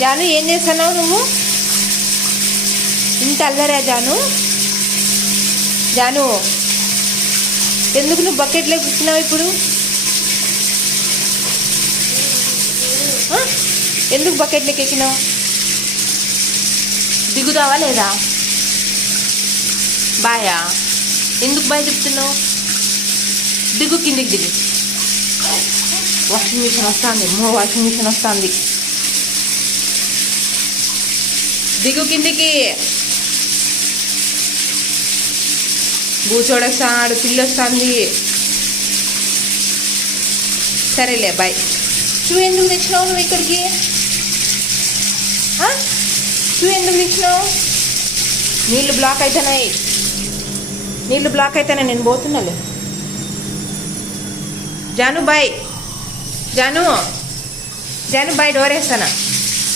జాను ఏం చేస్తున్నావు నువ్వు? ఇంత అల్లరా జాను? జాను ఎందుకు నువ్వు బకెట్లో కూర్చున్నావు ఇప్పుడు? ఎందుకు బకెట్లోకి ఎక్కినావు? దిగుతావా లేదా? బాయా? ఎందుకు బాయ్ చెప్తున్నావు? దిగు, కిందికి దిగు. వాషింగ్ మిషన్ వస్తుంది, వాషింగ్ మిషన్ వస్తుంది. దిగు కిందికి. కూర్చోడొస్తాడు, పిల్లి వస్తుంది. సరేలే బాయ్. షూ ఎందుకు తెచ్చినావు నువ్వు ఇక్కడికి? షూ ఎందుకు తెచ్చినావు? నీళ్ళు బ్లాక్ అవుతున్నాయి, నీళ్ళు బ్లాక్ అవుతున్నాయి. నేను పోతున్నాలే. జాను బాయ్, జాను జాను బాయ్, డోర్ వేస్తానా?